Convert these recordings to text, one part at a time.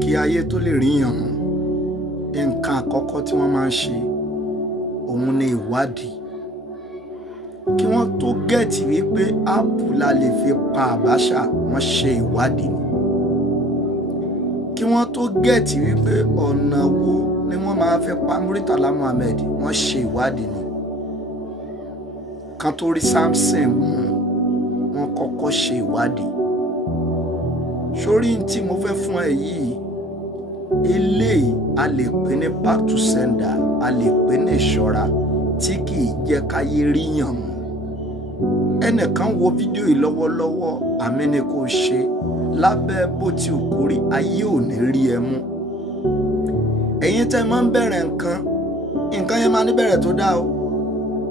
Kí ayé tó lè ríyàn mú, nǹkan àkọ́kọ́ tí wọ́n máa ń ṣe òun ni ìwádìí. Kí wọ́n tó gẹ̀tì wípé áàpù la lè fi pa Abacha, wọ́n ṣe ìwádìí ni. Kí wọ́n tó gẹ̀tì wípé ọ̀nà wo ni wọ́n máa fi pa Murtala Muhammed, wọ́n ṣe ìwádìí ni. Kan tó rí Samson mú, wọ́n kọ́kọ́ ṣe ìwádìí. Sórí tí mo fẹ́ fún ẹ yìí, eléyìí a lè pè ní back to sender, a lè pè ní ìṣọ́ra tí kì í jẹ́ káyé ríyàn mú. Ẹnìkan wo fídíò yìí lọ́wọ́lọ́wọ́, àmì ni kò ṣe lábẹ́ bó ti kú rí, ayé ò ní rí ẹ mú. Ẹ̀yin tẹ́ máa ń bẹ̀rẹ̀ nǹkan yẹn máa ní bẹ̀rẹ̀ tó dá o.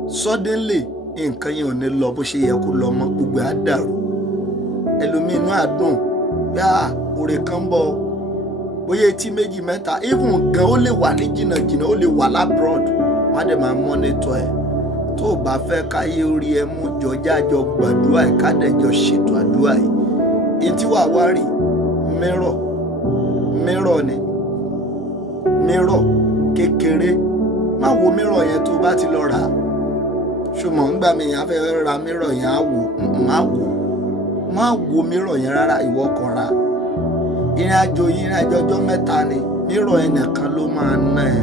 Suddenly nǹkan yẹn ò ní lọ bó ṣe yẹ kó lọ mọ́, gbogbo á dàrú. Ẹlòmíì inú á dùn yá òrè kan bọ̀ bóyá etí méjì mẹ́ta, even gan ó lè wà ní jìnnàjìnnà, ó lè wà lábroad, wọ́n á dẹ̀ máa mọ́nítọ̀ ẹ̀. Tó o bá fẹ́ káyé orí ẹ mú, jọjá jọ gbàdúrà ẹ̀ ká dẹ̀ jọ ṣètò àdúrà yìí. Èyí tí wàá wá rí mírọ̀ ni mírọ̀ kékeré. Má wo mírọ̀ yẹn tó bá ti lọ rà á, ṣùgbọ́n nígbà mi yẹn á fẹ́ ra mírọ̀ yẹn á wò má wo mírọ̀ yẹn rárá, ìwọ kàn ra. Ìrìn àjò ọjọ́ mẹ́ta ni, mírọ̀ ẹnìkan ló máa ná ẹ.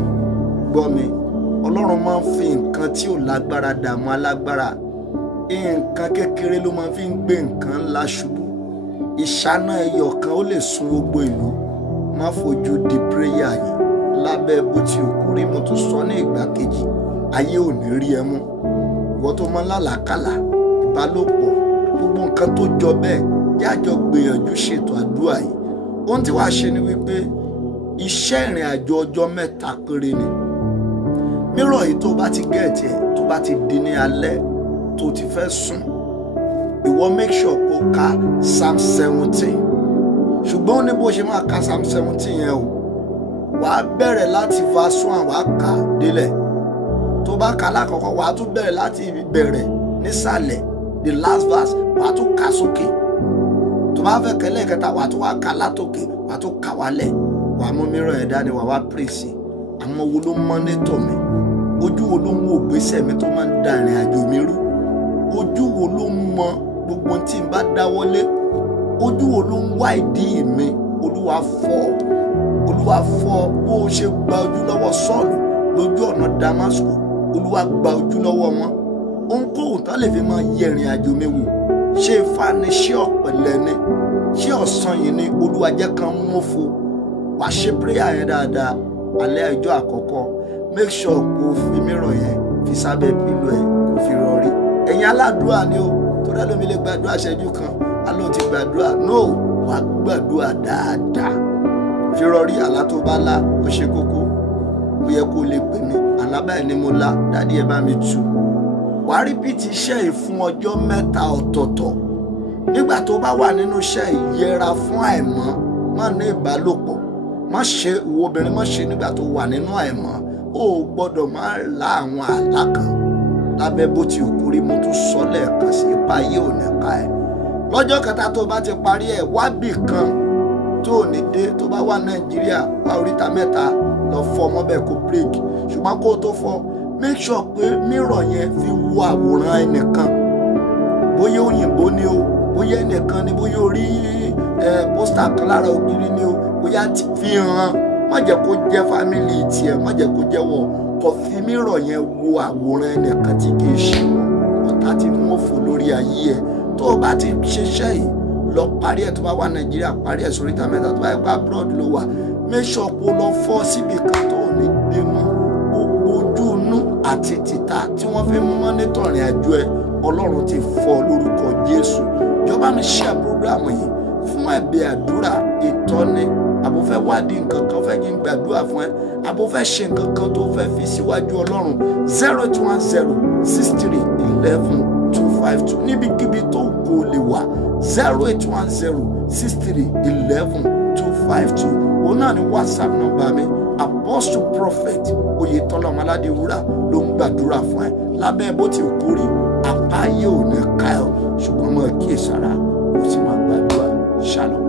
Gbọ́ mi, Ọlọ́run máa ń fi nǹkan tí ò lágbára dààmú alágbára. Nǹkan kékeré ló máa fi ń gbé nǹkan ńlá ṣubú. Ìṣáná ẹyọ kan ó lè sun gbogbo ìlú. Má fojú di prayer yìí lábẹ́ bó ti kú rí. Mo tún sọ ní ìgbà kejì, ayé ò ní rí ẹ mú. Ìwọ tó mọ lálàkàlà, ìbálòpọ̀, gbogbo nǹkan tó jọ bẹ́ẹ̀, jájọ gbìyànjú ṣètò àdúrà yìí. Ohun tí wàá ṣe ni wípé iṣẹ́ ìrìn àjò ọjọ́ mẹ́ta péré ni. Mírọ̀ yìí tó bá ti gẹ̀ẹ́tì ẹ̀, tó bá ti di ní alẹ́ tó ti fẹ́ sùn, ìwọ make sure kó ka Psalm 17. Ṣùgbọ́n ó ní bó ṣe máa ka Psalm 17 yẹn o, wàá bẹ̀rẹ̀ láti verse 1 wàá kà á délẹ̀. Tó bá kà lákọ̀ọ́kọ́, wàá tún bẹ̀rẹ̀ láti bẹ̀rẹ̀ nísàlẹ̀, the last verse, wàá tún kà sókè. Tó bá fẹ́ kẹ́lẹ́ kẹta, wàá tún wá kà látòkè, wàá tún kà wálẹ̀. Wàá mú mírọ̀ ẹ̀ dání, wàá wá praise. Àwọn wo ló mọ́nítọ̀ mi? Ojú wo ló ń wo ìgbésẹ̀ mi tó máa ń da ìrìn àjò mi rú? Ojú wo ló ń mọ gbogbo tí n bá dáwọ́lé? Ojú wo ló ń wá ìdí mi? Olúwa fọ́ bó o ṣe gba ojú lọ́wọ́ Sọ́ọ̀lù lójú ọ̀nà Damasco. Olúwa gba ojú lọ́wọ́ wọn. Ohunkóhun tán lè fi máa yẹ ìrìn àjò mi wò. Ṣé Ifá ni, ṣé ọ̀pẹ̀lẹ̀ ni, ṣé ọ̀sán yìí ni? Olúwa jẹ́ kan mọ́fo. Wà á ṣe prayer yẹn dáadáa. Alẹ́ ọjọ́ àkọ́kọ́, make sure kó o fi mírọ̀ yẹn fi sábẹ́ pílò ẹ̀ kó fi rọrí. Ẹ̀yin aládùúrà ni o, tó dá lómi lè gbàdúrà ṣẹ́jú kan, alóò ti gbàdúrà. No, wà á gbàdúrà dáadáa. Fi rọrí. Àlá tó bá lá ó ṣe kókó. Ó yẹ kó lè pè mí. Àlá báyìí ni mo lá, dádì ẹ bá mi tú. Wà á repeat iṣẹ́ yìí fún ọjọ́ mẹ́ta ọ̀tọ̀ọ̀tọ̀. Nígbà tó bá wà nínú iṣẹ́ yìí, yẹra fún àìmọ́. Má ní ìbálòpọ̀. Má ṣe ìwọ obìnrin, má ṣe nígbà tó wà nínú àìmọ́. O gbọ́dọ̀ máa lá àwọn àlá kan lábẹ́ bó ti kú rí. Mo tún sọ lẹ́ẹ̀kan sí, ipa ayé ò ní ká ẹ. Lọ́jọ́ kẹta tó bá ti parí ẹ̀, wábì kan tó ò ní dé. Tó bá wà Nàìjíríà, wá oríta mẹ́ta lọ fọ ọmọ bẹ́ẹ̀ kó break. Ṣùgbọ́n kó o tó fọ, make sure pé mírọ̀ yẹn fi wo àwòrán ẹnìkan. Bóyá òyìnbó ni o, bóyá ẹnìkan ni, bóyá orí pósítà kan lára ògiri ni o, bóyá ti fi hàn. Má jẹ́ kó jẹ́ fámìlì tiẹ̀, má jẹ́ kó jẹ́ wọ̀. Kò fi mírọ̀ yẹn wo àwòrán ẹnìkan tí kì í ṣe wọ̀. Ọ̀tá ti mọ́fò lórí ayé ẹ̀. Tó o bá ti ṣiṣẹ́ yìí, lọ parí ẹ̀. Tó bá wà Nàìjíríà, parí ẹ̀ sórí ìta mẹ́ta. Tó bá yẹ pé abroad ló wà, make sure kó lọ fọ́ síbi kan tó ní gbé mọ́. Gbogbo ojú inú àti tìta tí wọ́n fi mọ́nítọ̀ ìrìn àjò ẹ̀, Ọlọ́run ti fọ́ lórúkọ Jésù. Ìjọba mi share program yìí fún ẹ̀bẹ̀ àdúrà, ìtọ́ni, àbò fẹ́ wádìí nǹkan kan, fẹ́ kí n gbàdúrà fún ẹ, àbò fẹ́ ṣe nǹkan kan tó fẹ́ fi síwájú Ọlọ́run. 08106311252 níbikíbi tó kò lè wà. 08106311252 òun náà ni WhatsApp nọ́mbà mi. Apostle Prophet Oyetola Ọmọládéwúrà ló ń gbàdúrà fún ẹ lábẹ́ bó ti kú rí. Apá ayé ò ní ká ẹ, ṣùgbọ́n mọ̀ kíyèsára, ó sì máa gbàdúrà. Shalom.